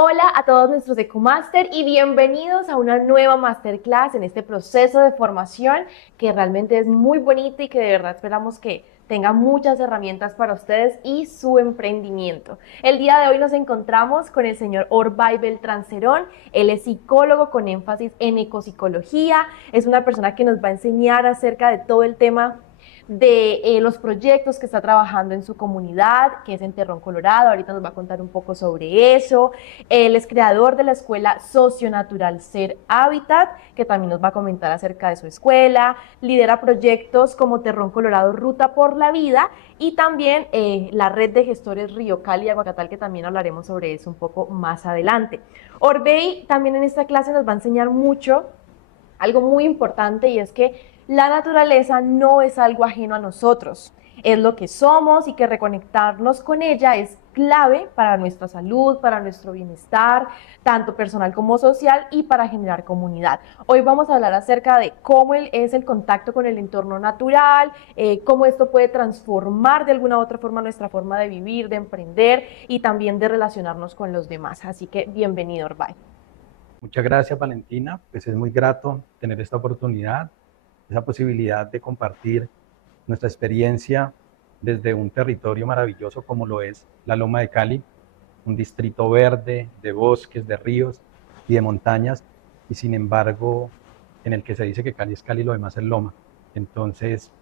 Hola a todos nuestros EcoMaster y bienvenidos a una nueva Masterclass en este proceso de formación que realmente es muy bonito y que de verdad esperamos que tenga muchas herramientas para ustedes y su emprendimiento. El día de hoy nos encontramos con el señor Orbay Beltrán Cerón. Él es psicólogo con énfasis en ecopsicología. Es una persona que nos va a enseñar acerca de todo el tema de los proyectos que está trabajando en su comunidad, que es en Terrón, Colorado. Ahorita nos va a contar un poco sobre eso. Él es creador de la escuela Socionatural Ser Hábitat, que también nos va a comentar acerca de su escuela. Lidera proyectos como Terrón, Colorado, Ruta por la Vida y también la red de gestores Río Cali y Aguacatal, que también hablaremos sobre eso un poco más adelante. Orbey también en esta clase nos va a enseñar mucho algo muy importante, y es que la naturaleza no es algo ajeno a nosotros, es lo que somos, y que reconectarnos con ella es clave para nuestra salud, para nuestro bienestar, tanto personal como social, y para generar comunidad. Hoy vamos a hablar acerca de cómo es el contacto con el entorno natural, cómo esto puede transformar de alguna u otra forma nuestra forma de vivir, de emprender y también de relacionarnos con los demás. Así que bienvenido, Orbay. Muchas gracias, Valentina. Pues es muy grato tener esta oportunidad, esa posibilidad de compartir nuestra experiencia desde un territorio maravilloso como lo es la Loma de Cali, un distrito verde, de bosques, de ríos y de montañas, y sin embargo, en el que se dice que Cali es Cali, lo demás es Loma. Entonces,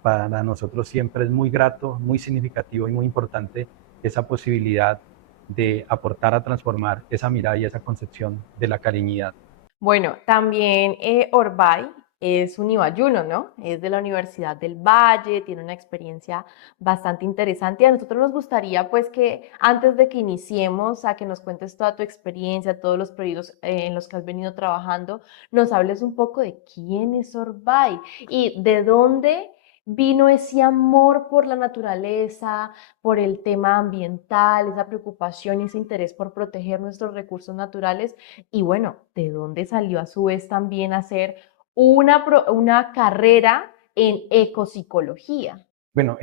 para nosotros siempre es muy grato, muy significativo y muy importante esa posibilidad de aportar a transformar esa mirada y esa concepción de la cariñidad. Bueno, también Orbay es un ibayuno, ¿no? Es de la Universidad del Valle, tiene una experiencia bastante interesante, y a nosotros nos gustaría pues que antes de que iniciemos a que nos cuentes toda tu experiencia, todos los proyectos en los que has venido trabajando, nos hables un poco de quién es Orbay y de dónde vino ese amor por la naturaleza, por el tema ambiental, esa preocupación y ese interés por proteger nuestros recursos naturales. Y bueno, ¿de dónde salió a su vez también hacer una carrera en ecopsicología? Bueno,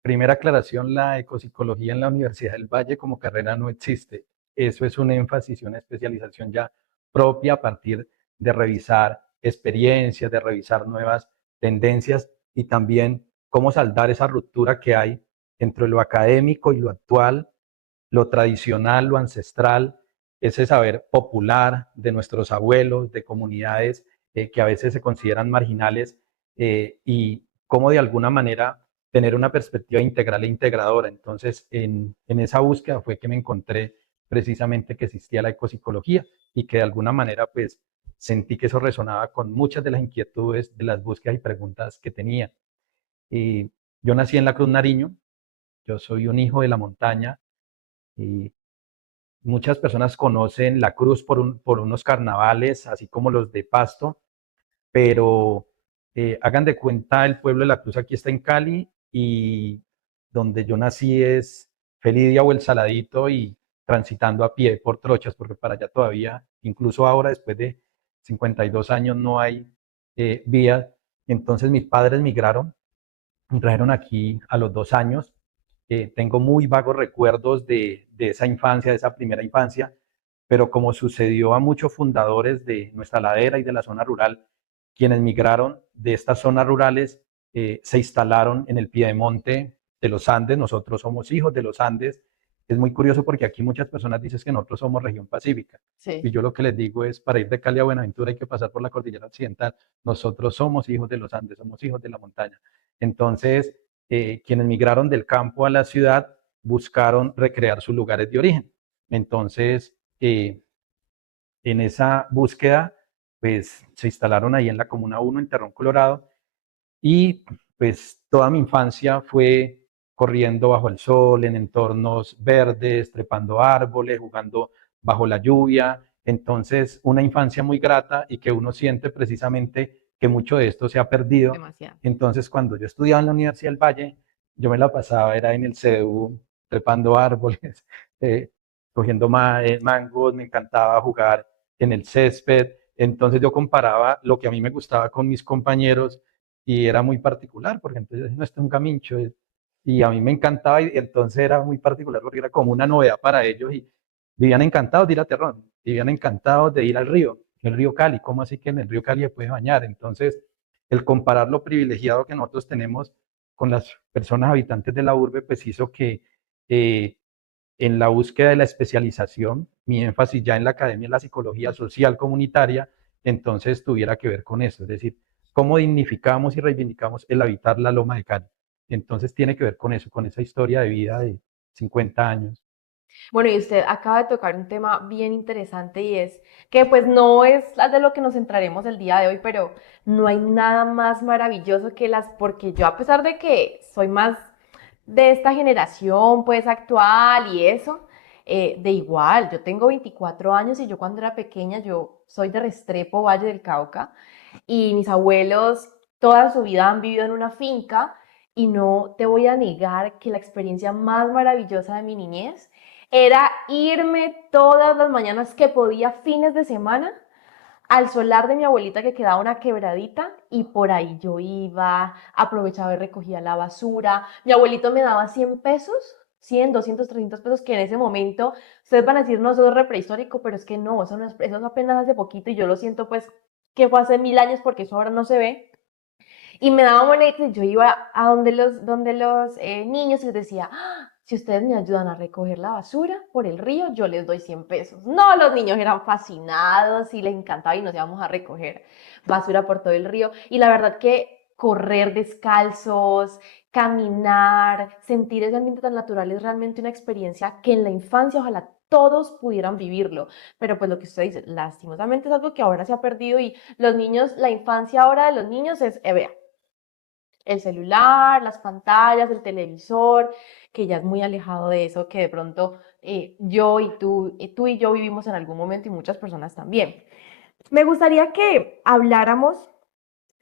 primera aclaración, la ecopsicología en la Universidad del Valle como carrera no existe. Eso es un énfasis y una especialización ya propia a partir de revisar experiencias, de revisar nuevas tendencias y también cómo saldar esa ruptura que hay entre lo académico y lo actual, lo tradicional, lo ancestral, ese saber popular de nuestros abuelos, de comunidades que a veces se consideran marginales, y cómo de alguna manera tener una perspectiva integral e integradora. Entonces, en esa búsqueda fue que me encontré precisamente que existía la ecopsicología y que de alguna manera pues sentí que eso resonaba con muchas de las inquietudes, de las búsquedas y preguntas que tenía. Y yo nací en la Cruz Nariño, yo soy un hijo de la montaña y muchas personas conocen la Cruz por unos carnavales, así como los de Pasto, pero hagan de cuenta, el pueblo de la Cruz aquí está en Cali y donde yo nací es Felidia o El Saladito y transitando a pie por trochas, porque para allá todavía, incluso ahora después de 52 años, no hay vías. Entonces mis padres migraron, trajeron aquí a los 2 años. Tengo muy vagos recuerdos de esa infancia, de esa primera infancia, pero como sucedió a muchos fundadores de nuestra ladera y de la zona rural, quienes migraron de estas zonas rurales se instalaron en el piedemonte de los Andes. Nosotros somos hijos de los Andes. Es muy curioso porque aquí muchas personas dicen que nosotros somos región pacífica. Y Sí. yo lo que les digo es, para ir de Cali a Buenaventura hay que pasar por la cordillera occidental. Nosotros somos hijos de los Andes, somos hijos de la montaña. Entonces, quienes migraron del campo a la ciudad buscaron recrear sus lugares de origen. Entonces, en esa búsqueda, pues se instalaron ahí en la Comuna 1, en Terrón, Colorado, y pues toda mi infancia fue corriendo bajo el sol, en entornos verdes, trepando árboles, jugando bajo la lluvia. Entonces, una infancia muy grata y que uno siente precisamente que mucho de esto se ha perdido. Demasiado. Entonces, cuando yo estudiaba en la Universidad del Valle, yo me la pasaba, era en el CEU, trepando árboles, eh, cogiendo mangos, me encantaba jugar en el césped. Entonces yo comparaba lo que a mí me gustaba con mis compañeros y era muy particular, porque entonces no está un camincho, y a mí me encantaba y entonces era muy particular porque era como una novedad para ellos vivían encantados de ir a Terrón, vivían encantados de ir al río, el río Cali. ¿Cómo así que en el río Cali se puede bañar? Entonces, el comparar lo privilegiado que nosotros tenemos con las personas habitantes de la urbe, pues hizo que eh, en la búsqueda de la especialización, mi énfasis ya en la academia en la psicología social comunitaria, entonces tuviera que ver con eso, es decir, cómo dignificamos y reivindicamos el habitar la Loma de Cali. Entonces tiene que ver con eso, con esa historia de vida de 50 años. Bueno, y usted acaba de tocar un tema bien interesante y es que pues no es de lo que nos centraremos el día de hoy, pero no hay nada más maravilloso que porque yo a pesar de que soy más de esta generación pues actual y eso, de igual, yo tengo 24 años y yo cuando era pequeña, yo soy de Restrepo, Valle del Cauca, y mis abuelos toda su vida han vivido en una finca y no te voy a negar que la experiencia más maravillosa de mi niñez era irme todas las mañanas que podía, fines de semana, al solar de mi abuelita que quedaba una quebradita y por ahí yo iba, aprovechaba y recogía la basura. Mi abuelito me daba 100 pesos, 100, 200, 300 pesos, que en ese momento ustedes van a decir, no, eso es re prehistórico, pero es que no, eso, no es, eso es apenas hace poquito y yo lo siento pues que fue hace 1000 años porque eso ahora no se ve. Y me daba monedas y yo iba a donde los niños y les decía, "Ah, si ustedes me ayudan a recoger la basura por el río, yo les doy 100 pesos". No, los niños eran fascinados y les encantaba y nos íbamos a recoger basura por todo el río. Y la verdad que correr descalzos, caminar, sentir ese ambiente tan natural es realmente una experiencia que en la infancia ojalá todos pudieran vivirlo. Pero pues lo que usted dice, lastimosamente es algo que ahora se ha perdido y los niños, la infancia ahora de los niños es, vea, el celular, las pantallas, el televisor, que ya es muy alejado de eso que de pronto yo y tú y yo vivimos en algún momento y muchas personas también. Me gustaría que habláramos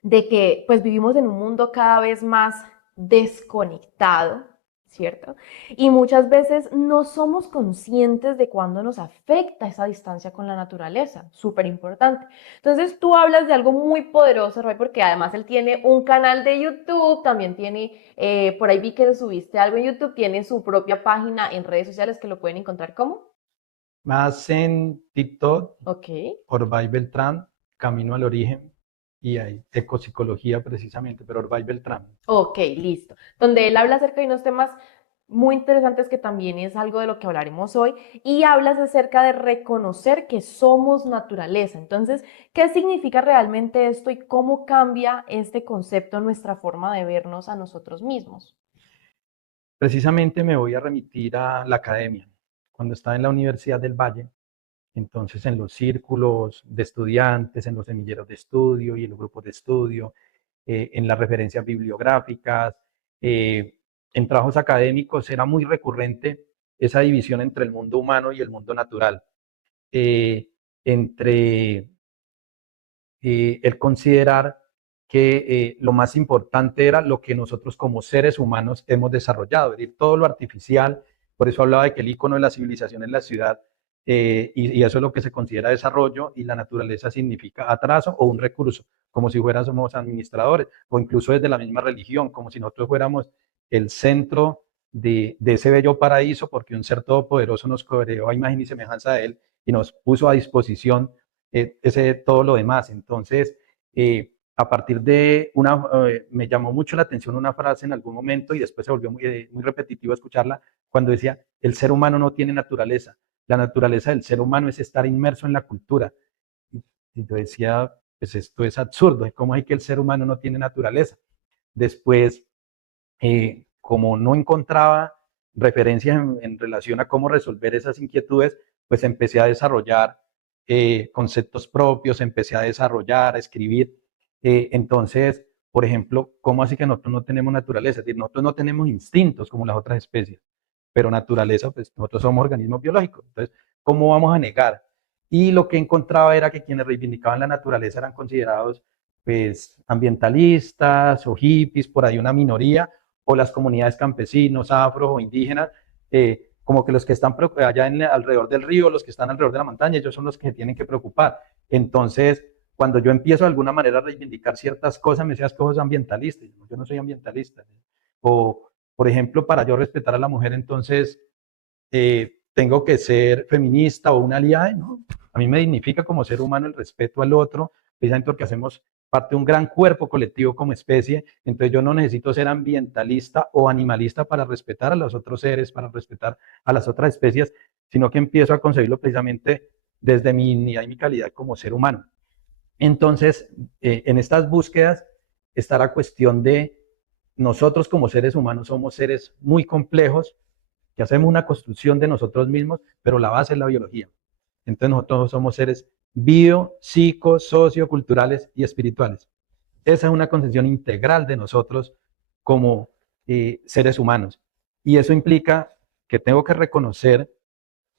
de que pues vivimos en un mundo cada vez más desconectado, ¿cierto? Y muchas veces no somos conscientes de cuándo nos afecta esa distancia con la naturaleza, súper importante. Entonces tú hablas de algo muy poderoso, Roy, porque además él tiene un canal de YouTube, también tiene, por ahí vi que subiste algo en YouTube, tiene su propia página en redes sociales que lo pueden encontrar como. Más en TikTok, Ok. Orbay Beltrán, Camino al Origen, y hay ecopsicología precisamente, pero Orbay Beltrán. Ok, listo. Donde él habla acerca de unos temas muy interesantes que también es algo de lo que hablaremos hoy y hablas acerca de reconocer que somos naturaleza. Entonces, ¿qué significa realmente esto y cómo cambia este concepto en nuestra forma de vernos a nosotros mismos? Precisamente me voy a remitir a la academia. Cuando estaba en la Universidad del Valle, entonces en los círculos de estudiantes, en los semilleros de estudio y en los grupos de estudio, en las referencias bibliográficas, eh, en trabajos académicos, era muy recurrente esa división entre el mundo humano y el mundo natural, eh, entre el considerar que lo más importante era lo que nosotros como seres humanos hemos desarrollado, es decir, todo lo artificial, por eso hablaba de que el icono de la civilización es la ciudad, y eso es lo que se considera desarrollo, y la naturaleza significa atraso o un recurso, como si fuéramos administradores, o incluso desde la misma religión, como si nosotros fuéramos el centro de ese bello paraíso, porque un ser todopoderoso nos creó a imagen y semejanza de él y nos puso a disposición todo lo demás. Entonces, a partir de me llamó mucho la atención una frase en algún momento y después se volvió muy repetitivo escucharla, cuando decía, el ser humano no tiene naturaleza, la naturaleza del ser humano es estar inmerso en la cultura. Y yo decía, pues esto es absurdo, ¿cómo es que el ser humano no tiene naturaleza? Después, como no encontraba referencias en relación a cómo resolver esas inquietudes, pues empecé a desarrollar conceptos propios, empecé a desarrollar, a escribir. Entonces, por ejemplo, ¿cómo así que nosotros no tenemos naturaleza? Es decir, nosotros no tenemos instintos como las otras especies, pero naturaleza, pues nosotros somos organismos biológicos. Entonces, ¿cómo vamos a negar? Y lo que encontraba era que quienes reivindicaban la naturaleza eran considerados pues ambientalistas o hippies, por ahí una minoría, o las comunidades campesinos, afro o indígenas, como que los que están allá alrededor del río, los que están alrededor de la montaña, ellos son los que se tienen que preocupar. Entonces, cuando yo empiezo de alguna manera a reivindicar ciertas cosas, me decías cosas ambientalistas, yo no soy ambientalista. O, por ejemplo, para yo respetar a la mujer, entonces tengo que ser feminista o una aliada, ¿no? A mí me dignifica como ser humano el respeto al otro, precisamente porque hacemos parte de un gran cuerpo colectivo como especie, entonces yo no necesito ser ambientalista o animalista para respetar a los otros seres, para respetar a las otras especies, sino que empiezo a concebirlo precisamente desde mi dignidad y mi calidad como ser humano. Entonces, en estas búsquedas está la cuestión de nosotros como seres humanos somos seres muy complejos, que hacemos una construcción de nosotros mismos, pero la base es la biología. Entonces nosotros somos seres bio, psico, socioculturales y espirituales. Esa es una concepción integral de nosotros como seres humanos. Y eso implica que tengo que reconocer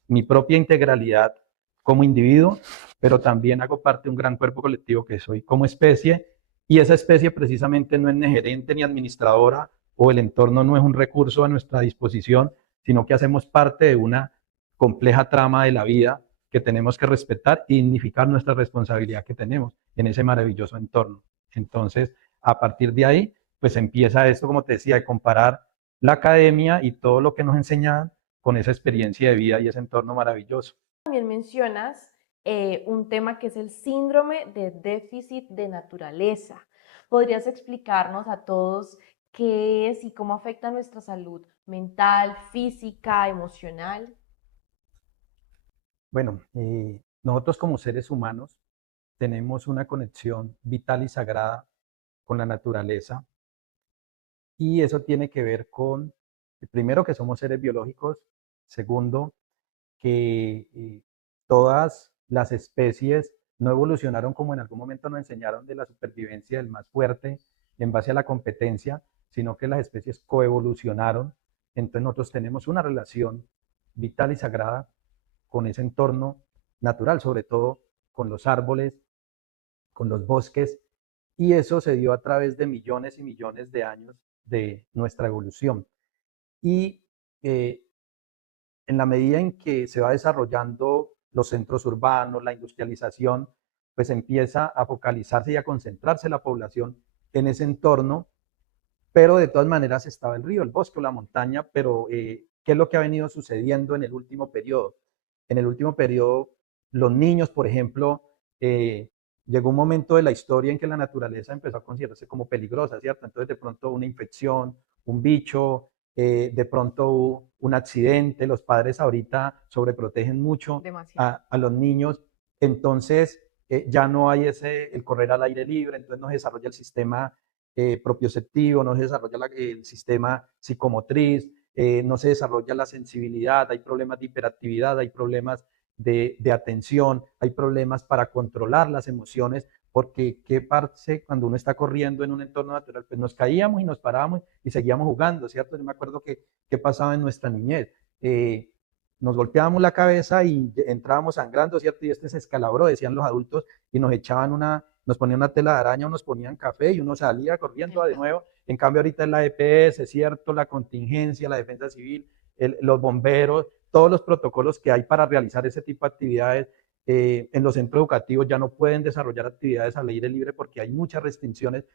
mi propia integralidad como individuo, pero también hago parte de un gran cuerpo colectivo que soy como especie, y esa especie precisamente no es ni gerente ni administradora, o el entorno no es un recurso a nuestra disposición, sino que hacemos parte de una compleja trama de la vida que tenemos que respetar y dignificar nuestra responsabilidad que tenemos en ese maravilloso entorno. Entonces, a partir de ahí, pues empieza esto, como te decía, de comparar la academia y todo lo que nos enseñan con esa experiencia de vida y ese entorno maravilloso. También mencionas un tema que es el síndrome de déficit de naturaleza. ¿Podrías explicarnos a todos qué es y cómo afecta nuestra salud mental, física, emocional? Bueno, nosotros como seres humanos tenemos una conexión vital y sagrada con la naturaleza, y eso tiene que ver con, primero, que somos seres biológicos; segundo, que todas las especies no evolucionaron como en algún momento nos enseñaron, de la supervivencia del más fuerte en base a la competencia, sino que las especies coevolucionaron. Entonces nosotros tenemos una relación vital y sagrada con ese entorno natural, sobre todo con los árboles, con los bosques, y eso se dio a través de millones y millones de años de nuestra evolución. Y eh, en la medida en que se va desarrollando los centros urbanos, la industrialización, pues empieza a focalizarse y a concentrarse la población en ese entorno, pero de todas maneras estaba el río, el bosque o la montaña. Pero ¿qué es lo que ha venido sucediendo en el último periodo? En el último periodo, los niños, por ejemplo, llegó un momento de la historia en que la naturaleza empezó a considerarse como peligrosa, ¿cierto? Entonces de pronto una infección, un bicho, de pronto un accidente, los padres ahorita sobreprotegen mucho Demasiado. a los niños, entonces ya no hay el correr al aire libre, entonces no se desarrolla el sistema propioceptivo, no se desarrolla el sistema psicomotriz, no se desarrolla la sensibilidad, hay problemas de hiperactividad, hay problemas de atención, hay problemas para controlar las emociones, porque qué pasa cuando uno está corriendo en un entorno natural, pues nos caíamos y nos parábamos y seguíamos jugando, ¿cierto? Yo me acuerdo que pasaba en nuestra niñez. Nos golpeábamos la cabeza y entrábamos sangrando, ¿cierto? Y este se escalabró, decían los adultos, y nos ponían una tela de araña o nos ponían café y uno salía corriendo de nuevo. En cambio ahorita es la EPS, ¿cierto? La contingencia, la defensa civil, los bomberos, todos los protocolos que hay para realizar ese tipo de actividades. En los centros educativos ya no pueden desarrollar actividades al aire libre porque hay muchas restricciones.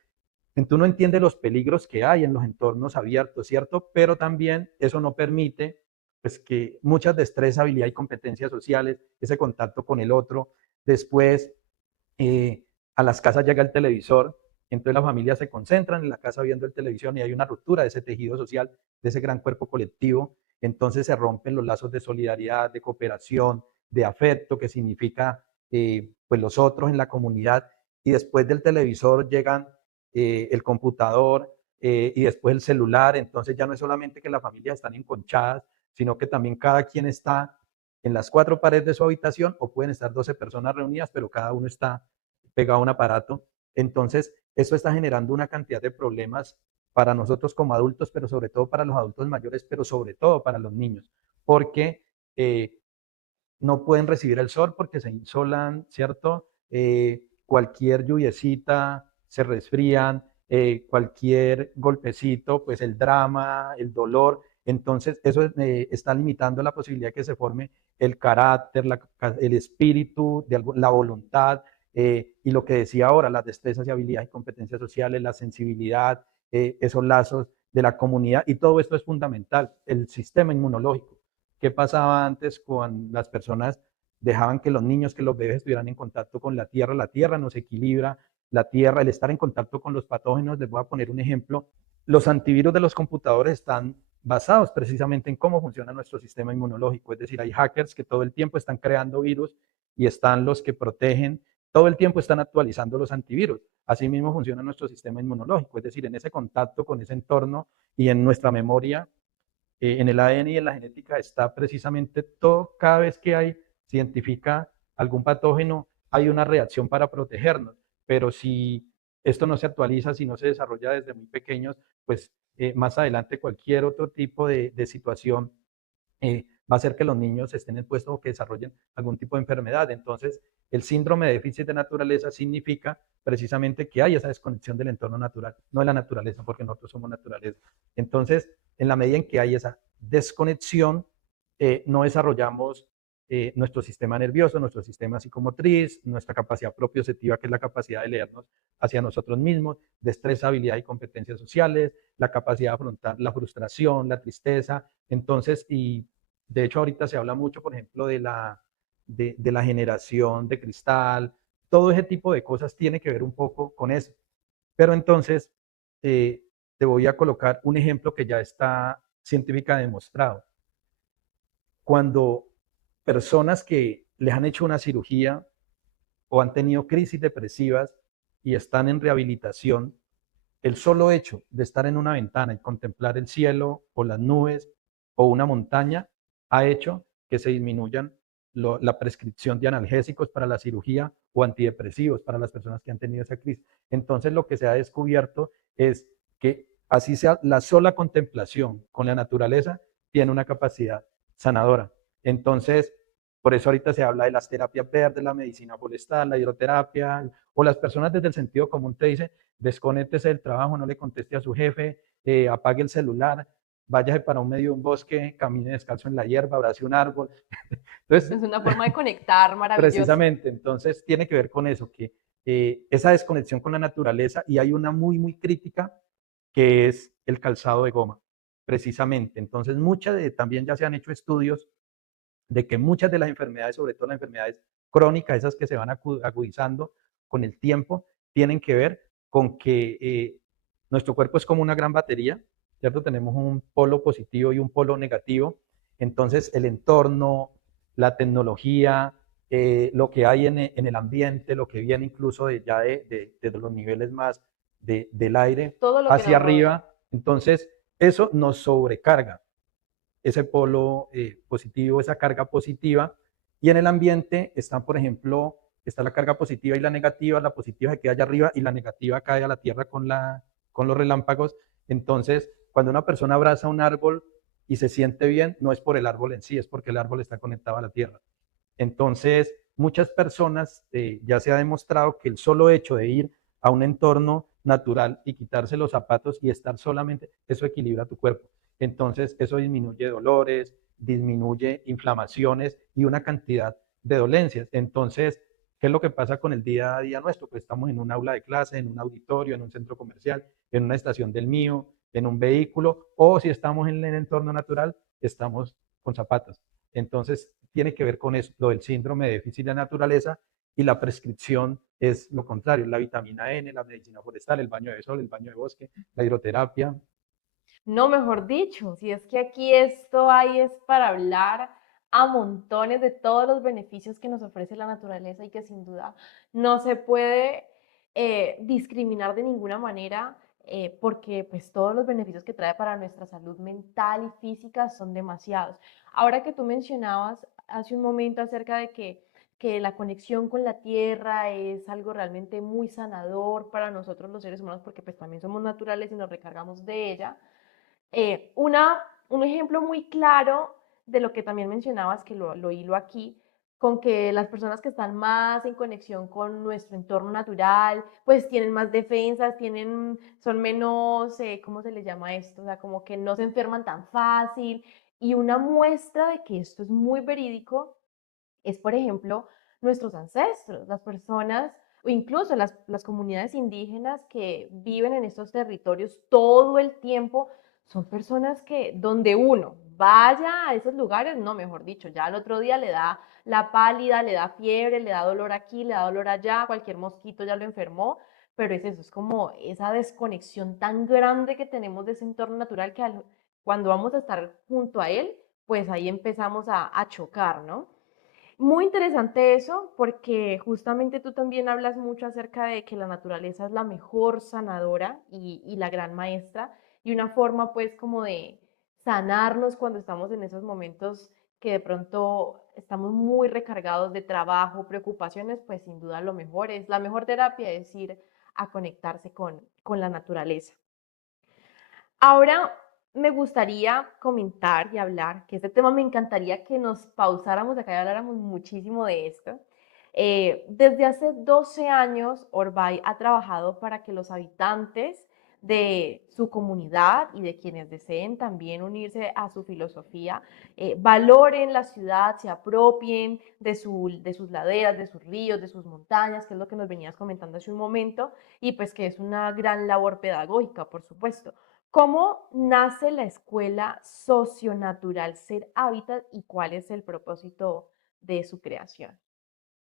Entonces uno entiende los peligros que hay en los entornos abiertos, ¿cierto? Pero también eso no permite, pues, que muchas destrezas, habilidad y competencias sociales, ese contacto con el otro. Después, a las casas llega el televisor, entonces las familias se concentran en la casa viendo el televisión y hay una ruptura de ese tejido social, de ese gran cuerpo colectivo. Entonces se rompen los lazos de solidaridad, de cooperación, de afecto, que significa pues los otros en la comunidad. Y después del televisor llegan el computador y después el celular. Entonces ya no es solamente que las familias están enconchadas, sino que también cada quien está en las cuatro paredes de su habitación, o pueden estar 12 personas reunidas, pero cada uno está pegado a un aparato. Entonces, eso está generando una cantidad de problemas para nosotros como adultos, pero sobre todo para los adultos mayores, pero sobre todo para los niños, porque no pueden recibir el sol porque se insolan, ¿cierto? Cualquier lluviecita se resfrían, cualquier golpecito, pues el drama, el dolor. Entonces, eso está limitando la posibilidad de que se forme el carácter, el espíritu, la voluntad, y lo que decía ahora, las destrezas y habilidades y competencias sociales, la sensibilidad, esos lazos de la comunidad, y todo esto es fundamental, el sistema inmunológico. ¿Qué pasaba antes con las personas? Dejaban que los niños, que los bebés estuvieran en contacto con la tierra nos equilibra, la tierra, el estar en contacto con los patógenos. Les voy a poner un ejemplo. Los antivirus de los computadores están basados precisamente en cómo funciona nuestro sistema inmunológico, es decir, hay hackers que todo el tiempo están creando virus y están los que protegen, todo el tiempo están actualizando los antivirus. Asimismo funciona nuestro sistema inmunológico, es decir, en ese contacto con ese entorno y en nuestra memoria, en el ADN y en la genética está precisamente todo. Cada vez que se identifica algún patógeno, hay una reacción para protegernos, pero si esto no se actualiza, si no se desarrolla desde muy pequeños, pues más adelante cualquier otro tipo de situación va a hacer que los niños estén expuestos o que desarrollen algún tipo de enfermedad. Entonces, el síndrome de déficit de naturaleza significa precisamente que hay esa desconexión del entorno natural, no de la naturaleza, porque nosotros somos naturaleza. Entonces, en la medida en que hay esa desconexión, no desarrollamos nuestro sistema nervioso, nuestro sistema psicomotriz, nuestra capacidad propioceptiva, que es la capacidad de leernos hacia nosotros mismos, destreza, habilidad y competencias sociales, la capacidad de afrontar la frustración, la tristeza. Entonces, y de hecho ahorita se habla mucho, por ejemplo, de la generación de cristal, todo ese tipo de cosas tiene que ver un poco con eso. Pero entonces, eh, te voy a colocar un ejemplo que ya está científicamente demostrado. Cuando personas que les han hecho una cirugía o han tenido crisis depresivas y están en rehabilitación, el solo hecho de estar en una ventana y contemplar el cielo o las nubes o una montaña ha hecho que se disminuyan la prescripción de analgésicos para la cirugía o antidepresivos para las personas que han tenido esa crisis. Entonces lo que se ha descubierto es que así sea la sola contemplación con la naturaleza tiene una capacidad sanadora. Entonces, por eso ahorita se habla de las terapias verdes, la medicina forestal, la hidroterapia, o las personas desde el sentido común te dicen, desconéctese del trabajo, no le conteste a su jefe, apague el celular, váyase para un medio de un bosque, camine descalzo en la hierba, abrace un árbol. Entonces, Es una forma de conectar maravillosa. precisamente, entonces tiene que ver con eso, que esa desconexión con la naturaleza, y hay una muy, muy crítica, que es el calzado de goma, precisamente. Entonces, también ya se han hecho estudios de que muchas de las enfermedades, sobre todo las enfermedades crónicas, esas que se van agudizando con el tiempo, tienen que ver con que nuestro cuerpo es como una gran batería, ¿cierto? Tenemos un polo positivo y un polo negativo. Entonces, el entorno, la tecnología, lo que hay en el ambiente, lo que viene incluso de los niveles más del aire Todo lo que hacia nos rodea. arriba, entonces eso nos sobrecarga ese polo positivo, esa carga positiva, y en el ambiente están, por ejemplo, está la carga positiva y la positiva se queda allá arriba y la negativa cae a la tierra con los relámpagos. Entonces, cuando una persona abraza un árbol y se siente bien, no es por el árbol en sí, es porque el árbol está conectado a la tierra. Entonces, muchas personas, ya se ha demostrado que el solo hecho de ir a un entorno natural y quitarse los zapatos y estar solamente, eso equilibra tu cuerpo. Entonces, eso disminuye dolores, disminuye inflamaciones y una cantidad de dolencias. Entonces, ¿qué es lo que pasa con el día a día nuestro? Pues estamos en un aula de clase, en un auditorio, en un centro comercial, en una estación del mío, en un vehículo, o si estamos en el entorno natural, estamos con zapatos. Entonces, tiene que ver con eso, lo del síndrome de déficit de naturaleza, y la prescripción es lo contrario, la vitamina N, la medicina forestal, el baño de sol, el baño de bosque, la hidroterapia. No, mejor dicho, si es que aquí esto hay es para hablar a montones de todos los beneficios que nos ofrece la naturaleza y que sin duda no se puede discriminar de ninguna manera porque pues todos los beneficios que trae para nuestra salud mental y física son demasiados. Ahora que tú mencionabas hace un momento acerca de que la conexión con la tierra es algo realmente muy sanador para nosotros los seres humanos porque pues también somos naturales y nos recargamos de ella. Eh, una, un ejemplo muy claro de lo que también mencionabas, que lo hilo aquí, con que las personas que están más en conexión con nuestro entorno natural, pues tienen más defensas, son menos, ¿cómo se les llama esto? O sea, como que no se enferman tan fácil. Y una muestra de que esto es muy verídico es, por ejemplo, nuestros ancestros, las personas o incluso las comunidades indígenas que viven en estos territorios todo el tiempo son personas que donde uno vaya a esos lugares, no, mejor dicho, ya al otro día le da la pálida, le da fiebre, le da dolor aquí, le da dolor allá, cualquier mosquito ya lo enfermó, pero es eso, es como esa desconexión tan grande que tenemos de ese entorno natural que cuando vamos a estar junto a él, pues ahí empezamos a chocar, ¿no? Muy interesante eso, porque justamente tú también hablas mucho acerca de que la naturaleza es la mejor sanadora y la gran maestra, y una forma pues como de sanarnos cuando estamos en esos momentos que de pronto estamos muy recargados de trabajo, preocupaciones, pues sin duda lo mejor es, la mejor terapia es ir a conectarse con la naturaleza. Ahora me gustaría comentar y hablar, que este tema me encantaría que nos pausáramos acá y habláramos muchísimo de esto. Desde hace 12 años, Orbay ha trabajado para que los habitantes de su comunidad y de quienes deseen también unirse a su filosofía, valoren la ciudad, se apropien de sus laderas, de sus ríos, de sus montañas, que es lo que nos venías comentando hace un momento, y pues que es una gran labor pedagógica, por supuesto. ¿Cómo nace la escuela socionatural Ser Hábitat y cuál es el propósito de su creación?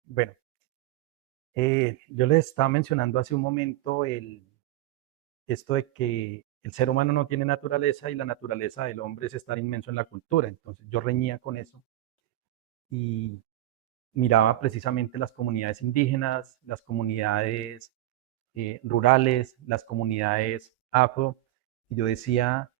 Bueno, yo les estaba mencionando hace un momento esto de que el ser humano no tiene naturaleza y la naturaleza del hombre es estar inmenso en la cultura. Entonces yo reñía con eso y miraba precisamente las comunidades indígenas, las comunidades rurales, las comunidades afro, y yo decía,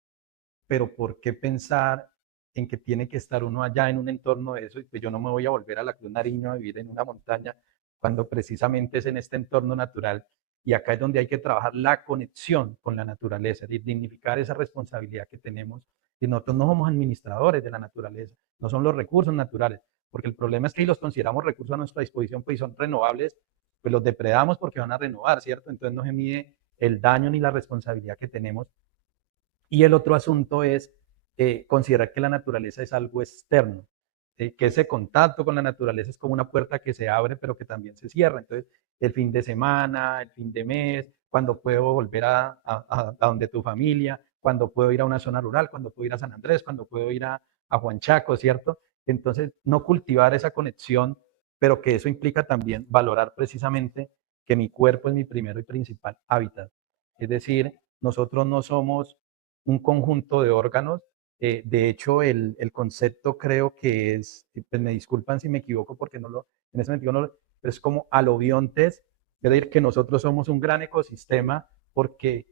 pero ¿por qué pensar en que tiene que estar uno allá en un entorno de eso? Y pues yo no me voy a volver a la Cruz Nariño a vivir en una montaña, cuando precisamente es en este entorno natural. Y acá es donde hay que trabajar la conexión con la naturaleza, dignificar esa responsabilidad que tenemos. Y nosotros no somos administradores de la naturaleza, no son los recursos naturales, porque el problema es que si los consideramos recursos a nuestra disposición, pues son renovables, pues los depredamos porque van a renovar, ¿cierto? Entonces no se mide el daño ni la responsabilidad que tenemos. Y el otro asunto es considerar que la naturaleza es algo externo, que ese contacto con la naturaleza es como una puerta que se abre pero que también se cierra. Entonces, el fin de semana, el fin de mes, cuando puedo volver a donde tu familia, cuando puedo ir a una zona rural, cuando puedo ir a San Andrés, cuando puedo ir a Huanchaco, ¿cierto? Entonces, no cultivar esa conexión, pero que eso implica también valorar precisamente que mi cuerpo es mi primero y principal hábitat. Es decir, nosotros no somos un conjunto de órganos. De hecho, el concepto creo que es, pues me disculpan si me equivoco porque no lo, en ese sentido no lo, pero es como alobiontes, es decir, que nosotros somos un gran ecosistema porque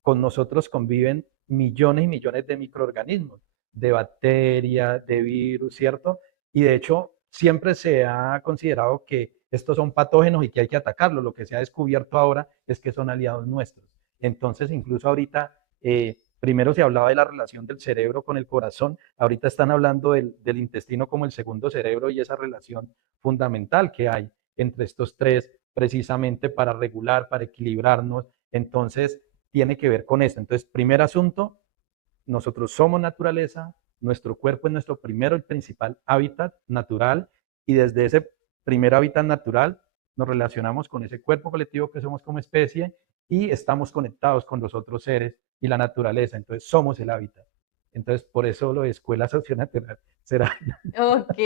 con nosotros conviven millones y millones de microorganismos, de bacterias, de virus, ¿cierto? Y de hecho, siempre se ha considerado que estos son patógenos y que hay que atacarlos. Lo que se ha descubierto ahora es que son aliados nuestros. Entonces, incluso ahorita primero se hablaba de la relación del cerebro con el corazón, ahorita están hablando del intestino como el segundo cerebro y esa relación fundamental que hay entre estos tres precisamente para regular, para equilibrarnos. Entonces, tiene que ver con esto. Entonces, primer asunto, nosotros somos naturaleza, nuestro cuerpo es nuestro primero y principal hábitat natural y desde ese primer hábitat natural nos relacionamos con ese cuerpo colectivo que somos como especie y estamos conectados con los otros seres y la naturaleza. Entonces somos el hábitat. Entonces por eso lo de escuela socionatural será. Ok,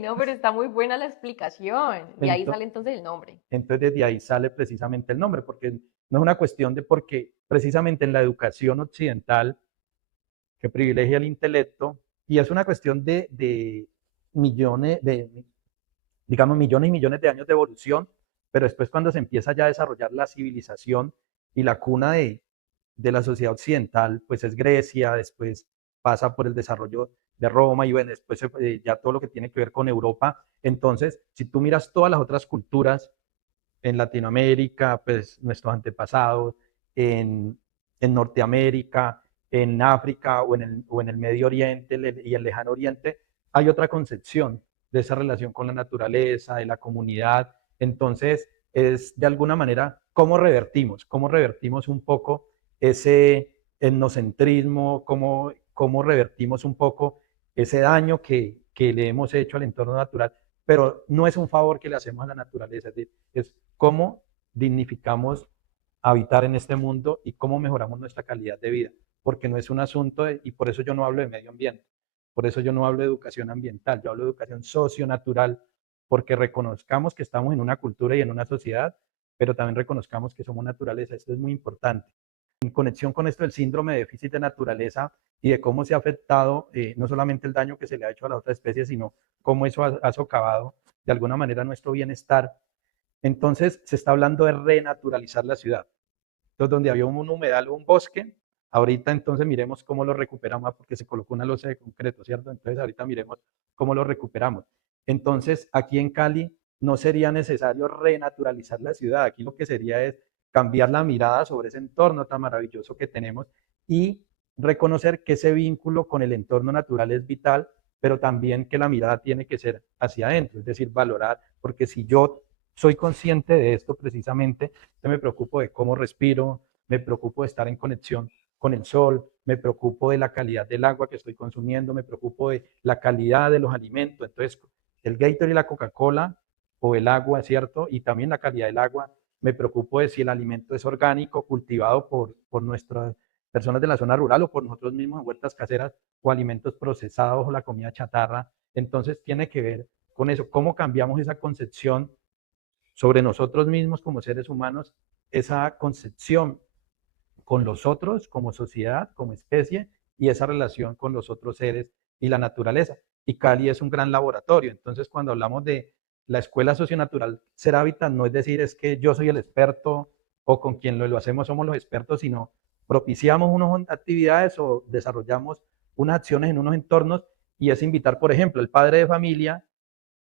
no, pero está muy buena la explicación. De ahí Entonces, sale entonces el nombre. entonces desde ahí sale precisamente el nombre, porque no es una cuestión de porque precisamente en la educación occidental que privilegia el intelecto y es una cuestión de millones, digamos, millones y millones de años de evolución, pero después cuando se empieza ya a desarrollar la civilización y la cuna de la sociedad occidental, pues es Grecia, después pasa por el desarrollo de Roma y bueno, después ya todo lo que tiene que ver con Europa. Entonces, si tú miras todas las otras culturas en Latinoamérica, pues nuestros antepasados, en, en Norteamérica, en África o en el Medio Oriente y el Lejano Oriente, hay otra concepción de esa relación con la naturaleza, de la comunidad. Entonces, es de alguna manera cómo revertimos un poco ese etnocentrismo, cómo revertimos un poco ese daño que le hemos hecho al entorno natural, pero no es un favor que le hacemos a la naturaleza, es cómo dignificamos habitar en este mundo y cómo mejoramos nuestra calidad de vida. porque no es un asunto y por eso yo no hablo de medio ambiente, por eso yo no hablo de educación ambiental, yo hablo de educación socionatural, porque reconozcamos que estamos en una cultura y en una sociedad, pero también reconozcamos que somos naturaleza. Esto es muy importante. En conexión con esto del síndrome de déficit de naturaleza y de cómo se ha afectado no solamente el daño que se le ha hecho a la otra especie, sino cómo eso ha socavado de alguna manera nuestro bienestar. Entonces se está hablando de renaturalizar la ciudad. Entonces, donde había un humedal o un bosque, ahorita entonces miremos cómo lo recuperamos, porque se colocó una losa de concreto, ¿cierto? Entonces ahorita miremos cómo lo recuperamos. Entonces, aquí en Cali no sería necesario renaturalizar la ciudad, aquí lo que sería es cambiar la mirada sobre ese entorno tan maravilloso que tenemos y reconocer que ese vínculo con el entorno natural es vital, pero también que la mirada tiene que ser hacia adentro, es decir, valorar, porque si yo soy consciente de esto precisamente, me preocupo de cómo respiro, me preocupo de estar en conexión con el sol, me preocupo de la calidad del agua que estoy consumiendo, me preocupo de la calidad de los alimentos. Entonces, el Gatorade y la Coca-Cola o el agua, ¿cierto? Y también la calidad del agua. Me preocupo de si el alimento es orgánico, cultivado por nuestras personas de la zona rural o por nosotros mismos en huertas caseras o alimentos procesados o la comida chatarra. Entonces, tiene que ver con eso, cómo cambiamos esa concepción sobre nosotros mismos como seres humanos, esa concepción con los otros como sociedad, como especie, y esa relación con los otros seres y la naturaleza. Y Cali es un gran laboratorio. Entonces, cuando hablamos de la escuela socionatural Ser Hábitat, no es decir es que yo soy el experto o con quien lo hacemos somos los expertos, sino propiciamos unas actividades o desarrollamos unas acciones en unos entornos y es invitar, por ejemplo, el padre de familia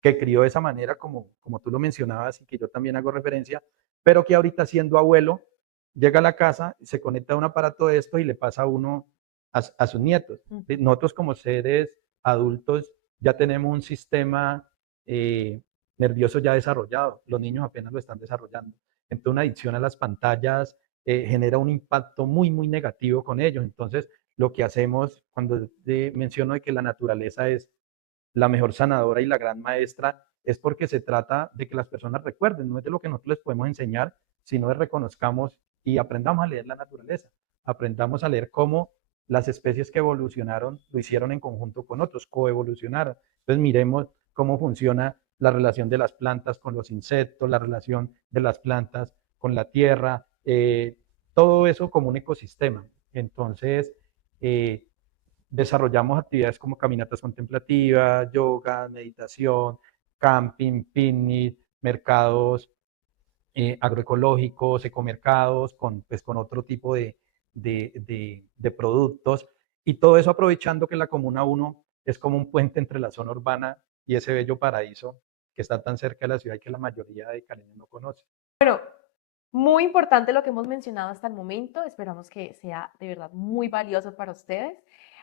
que crió de esa manera, como tú lo mencionabas y que yo también hago referencia, pero que ahorita siendo abuelo, llega a la casa, se conecta a un aparato de esto y le pasa a uno a sus nietos. Nosotros como seres adultos ya tenemos un sistema nervioso ya desarrollado, los niños apenas lo están desarrollando. Entonces una adicción a las pantallas genera un impacto muy, muy negativo con ellos. Entonces lo que hacemos cuando menciono de que la naturaleza es la mejor sanadora y la gran maestra, es porque se trata de que las personas recuerden, no es de lo que nosotros les podemos enseñar, sino de reconozcamos y aprendamos a leer la naturaleza, aprendamos a leer cómo las especies que evolucionaron lo hicieron en conjunto con otros, coevolucionaron. Entonces miremos cómo funciona la relación de las plantas con los insectos, la relación de las plantas con la tierra, todo eso como un ecosistema. Entonces, desarrollamos actividades como caminatas contemplativas, yoga, meditación, camping, picnic, mercados agroecológicos, ecomercados, con otro tipo de productos. Y todo eso aprovechando que la Comuna 1 es como un puente entre la zona urbana y ese bello paraíso que está tan cerca de la ciudad y que la mayoría de caleños no conoce. Muy importante lo que hemos mencionado hasta el momento. Esperamos que sea de verdad muy valioso para ustedes.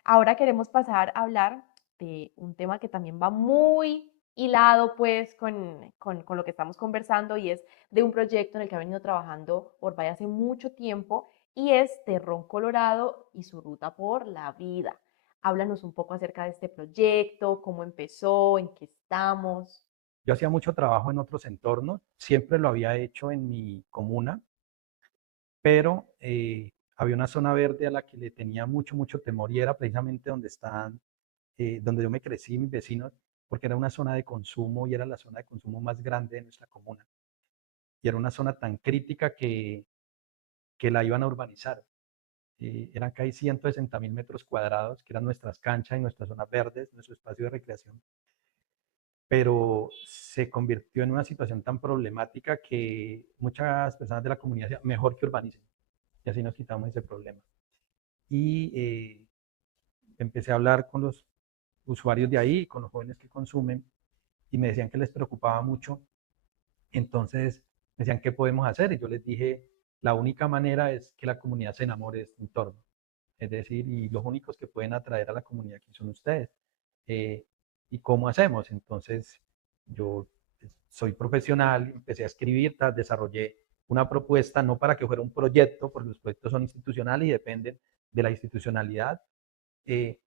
Ahora queremos pasar a hablar de un tema que también va muy hilado pues con lo que estamos conversando y es de un proyecto en el que ha venido trabajando Orbay hace mucho tiempo y es Terrón Colorado y su ruta por la vida. Háblanos un poco acerca de este proyecto, cómo empezó, en qué estamos. Yo hacía mucho trabajo en otros entornos, siempre lo había hecho en mi comuna, pero había una zona verde a la que le tenía mucho, mucho temor y era precisamente donde están, donde yo me crecí, mis vecinos, porque era una zona de consumo y era la zona de consumo más grande de nuestra comuna. Y era una zona tan crítica que la iban a urbanizar. Eran casi 160.000 metros cuadrados, que eran nuestras canchas y nuestras zonas verdes, nuestro espacio de recreación. Pero se convirtió en una situación tan problemática que muchas personas de la comunidad decían, mejor que urbanicen. Y así nos quitamos ese problema. Y empecé a hablar con los usuarios de ahí, con los jóvenes que consumen, y me decían que les preocupaba mucho. Entonces me decían, ¿qué podemos hacer? Y yo les dije, la única manera es que la comunidad se enamore de este entorno. Es decir, y los únicos que pueden atraer a la comunidad aquí son ustedes. Eh, ¿Y cómo hacemos? Entonces yo soy profesional, empecé a escribir, desarrollé una propuesta, no para que fuera un proyecto, porque los proyectos son institucionales y dependen de la institucionalidad,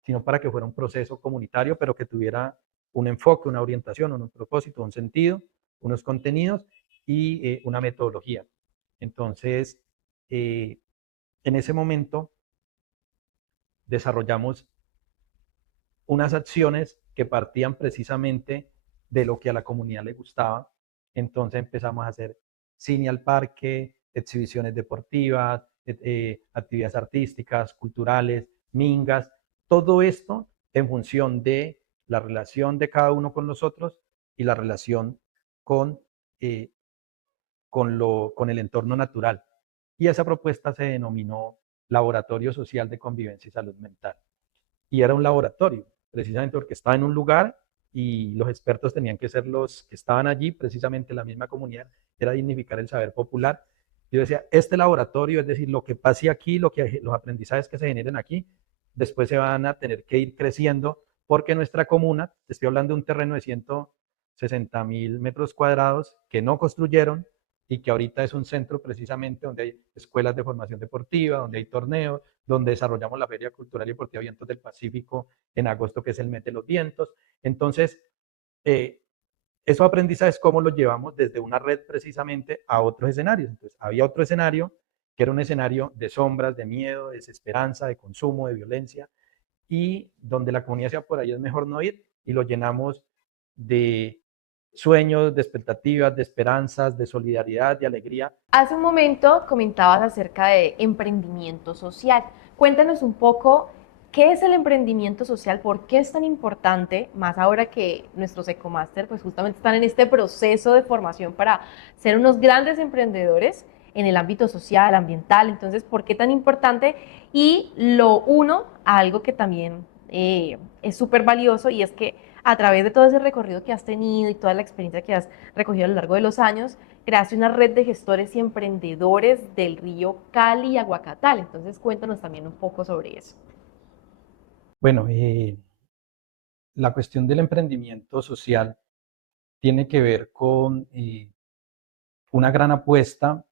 sino para que fuera un proceso comunitario, pero que tuviera un enfoque, una orientación, un propósito, un sentido, unos contenidos y una metodología. Entonces, en ese momento desarrollamos unas acciones que partían precisamente de lo que a la comunidad le gustaba. Entonces empezamos a hacer cine al parque, exhibiciones deportivas, actividades artísticas, culturales, mingas, todo esto en función de la relación de cada uno con nosotros y la relación con, eh, con el entorno natural. Y esa propuesta se denominó Laboratorio Social de Convivencia y Salud Mental. Y era un laboratorio, precisamente porque estaba en un lugar y los expertos tenían que ser los que estaban allí, precisamente la misma comunidad, era dignificar el saber popular. Yo decía, este laboratorio, es decir, lo que pase aquí, los aprendizajes que se generen aquí, después se van a tener que ir creciendo, porque nuestra comuna, estoy hablando de un terreno de 160.000 metros cuadrados que no construyeron y que ahorita es un centro precisamente donde hay escuelas de formación deportiva, donde hay torneos, donde desarrollamos la Feria Cultural y Deportiva Vientos del Pacífico en agosto, que es el mes de los vientos. Entonces, esos aprendizajes, ¿cómo los llevamos desde una red precisamente a otros escenarios? Entonces, había otro escenario que era un escenario de sombras, de miedo, de desesperanza, de consumo, de violencia, y donde la comunidad decía, por ahí es mejor no ir, y lo llenamos de sueños, de expectativas, de esperanzas, de solidaridad, de alegría. Hace un momento comentabas acerca de emprendimiento social. Cuéntanos un poco qué es el emprendimiento social, por qué es tan importante, más ahora que nuestros Ecomaster pues justamente están en este proceso de formación para ser unos grandes emprendedores en el ámbito social, ambiental. Entonces, ¿por qué tan importante? Y lo uno a algo que también es súper valioso, y es que a través de todo ese recorrido que has tenido y toda la experiencia que has recogido a lo largo de los años, creaste una red de gestores y emprendedores del río Cali y Aguacatal. Entonces, cuéntanos también un poco sobre eso. Bueno, la cuestión del emprendimiento social tiene que ver con una gran apuesta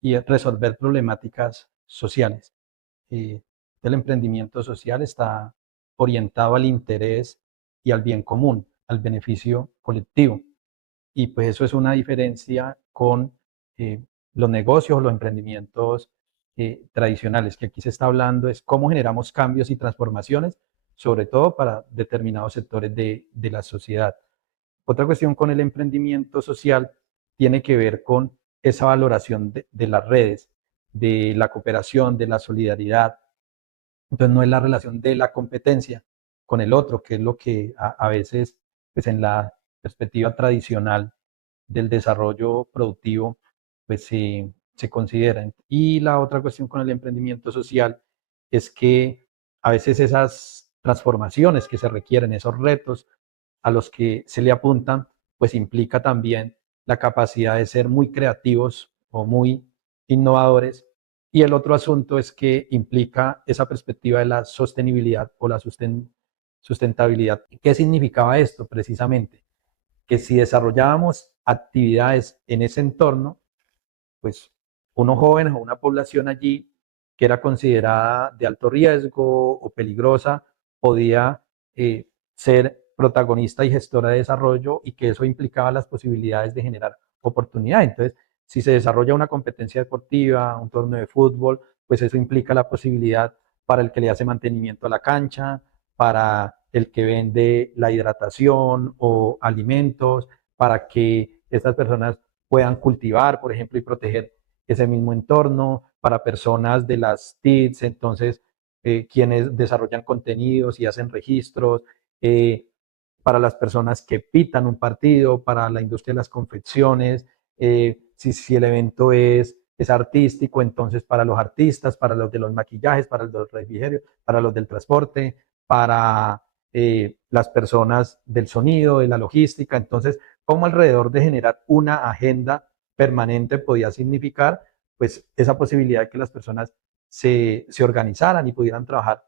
y resolver problemáticas sociales. El emprendimiento social está orientado al interés y al bien común, al beneficio colectivo. Y pues eso es una diferencia con eh, los negocios o los emprendimientos tradicionales, que aquí se está hablando es cómo generamos cambios y transformaciones, sobre todo para determinados sectores de la sociedad. Otra cuestión con el emprendimiento social tiene que ver con esa valoración de las redes, de la cooperación, de la solidaridad. Entonces no es la relación de la competencia con el otro, que es lo que a veces, pues en la perspectiva tradicional del desarrollo productivo, pues se considera. Y la otra cuestión con el emprendimiento social es que a veces esas transformaciones que se requieren, esos retos a los que se le apuntan, pues implica también la capacidad de ser muy creativos o muy innovadores. Y el otro asunto es que implica esa perspectiva de la sostenibilidad o la sustentabilidad. ¿Qué significaba esto precisamente? Que si desarrollábamos actividades en ese entorno, pues unos jóvenes o una población allí que era considerada de alto riesgo o peligrosa podía ser protagonista y gestora de desarrollo, y que eso implicaba las posibilidades de generar oportunidades. Entonces, si se desarrolla una competencia deportiva, un torneo de fútbol, pues eso implica la posibilidad para el que le hace mantenimiento a la cancha, para el que vende la hidratación o alimentos, para que estas personas puedan cultivar, por ejemplo, y proteger ese mismo entorno, para personas de las TICs, entonces, quienes desarrollan contenidos y hacen registros, para las personas que pitan un partido, para la industria de las confecciones, si el evento es artístico, entonces para los artistas, para los de los maquillajes, para los del refrigerio, para los del transporte, para las personas del sonido, de la logística. Entonces, cómo alrededor de generar una agenda permanente podía significar pues esa posibilidad de que las personas se organizaran y pudieran trabajar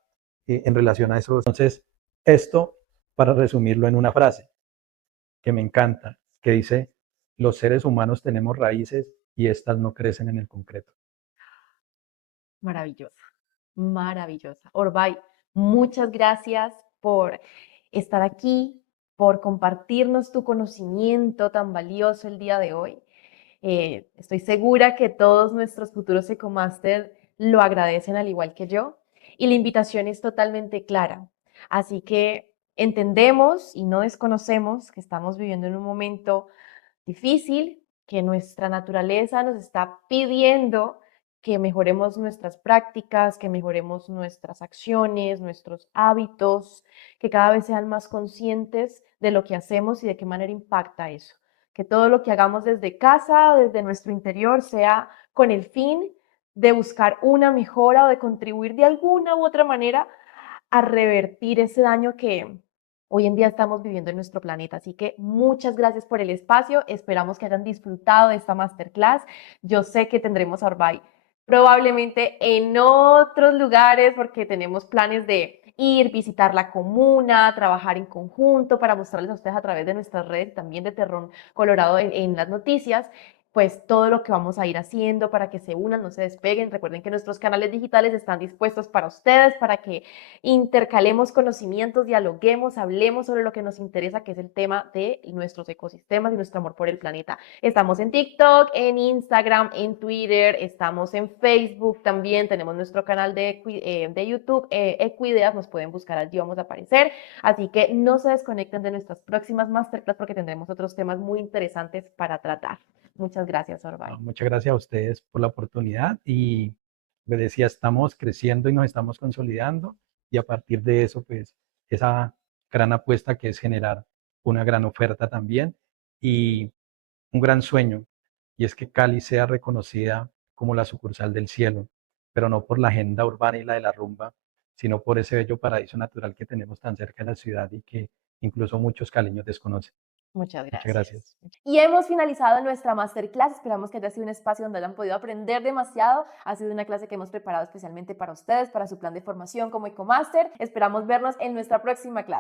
en relación a eso. Entonces, esto, para resumirlo en una frase que me encanta, que dice, los seres humanos tenemos raíces y estas no crecen en el concreto. Maravillosa, maravillosa. Orbay, muchas gracias por estar aquí, por compartirnos tu conocimiento tan valioso el día de hoy. Estoy segura que todos nuestros futuros Ecomaster lo agradecen al igual que yo. y la invitación es totalmente clara. Así que entendemos y no desconocemos que estamos viviendo en un momento difícil, que nuestra naturaleza nos está pidiendo que mejoremos nuestras prácticas, que mejoremos nuestras acciones, nuestros hábitos, que cada vez sean más conscientes de lo que hacemos y de qué manera impacta eso. Que todo lo que hagamos desde casa, desde nuestro interior, sea con el fin de buscar una mejora o de contribuir de alguna u otra manera a revertir ese daño que hoy en día estamos viviendo en nuestro planeta. Así que muchas gracias por el espacio. Esperamos que hayan disfrutado de esta masterclass. Yo sé que tendremos a Orbay probablemente en otros lugares porque tenemos planes de ir, visitar la comuna, trabajar en conjunto para mostrarles a ustedes a través de nuestras redes, también de Terrón Colorado en las noticias, pues todo lo que vamos a ir haciendo para que se unan, no se despeguen. Recuerden que nuestros canales digitales están dispuestos para ustedes, para que intercalemos conocimientos, dialoguemos, hablemos sobre lo que nos interesa, que es el tema de nuestros ecosistemas y nuestro amor por el planeta. Estamos en TikTok, en Instagram, en Twitter, estamos en Facebook también, tenemos nuestro canal de YouTube, Equideas, nos pueden buscar allí, vamos a aparecer. Así que no se desconecten de nuestras próximas masterclass porque tendremos otros temas muy interesantes para tratar. Muchas gracias, Orbay. Muchas gracias a ustedes por la oportunidad y me decía, estamos creciendo y nos estamos consolidando y a partir de eso, pues esa gran apuesta que es generar una gran oferta también y un gran sueño y es que Cali sea reconocida como la sucursal del cielo, pero no por la agenda urbana y la de la rumba, sino por ese bello paraíso natural que tenemos tan cerca de la ciudad y que incluso muchos caleños desconocen. Muchas Muchas gracias. gracias. Y hemos finalizado nuestra masterclass. Esperamos que haya sido un espacio donde hayan podido aprender demasiado. Ha sido una clase que hemos preparado especialmente para ustedes, para su plan de formación como EcoMaster. Esperamos vernos en nuestra próxima clase.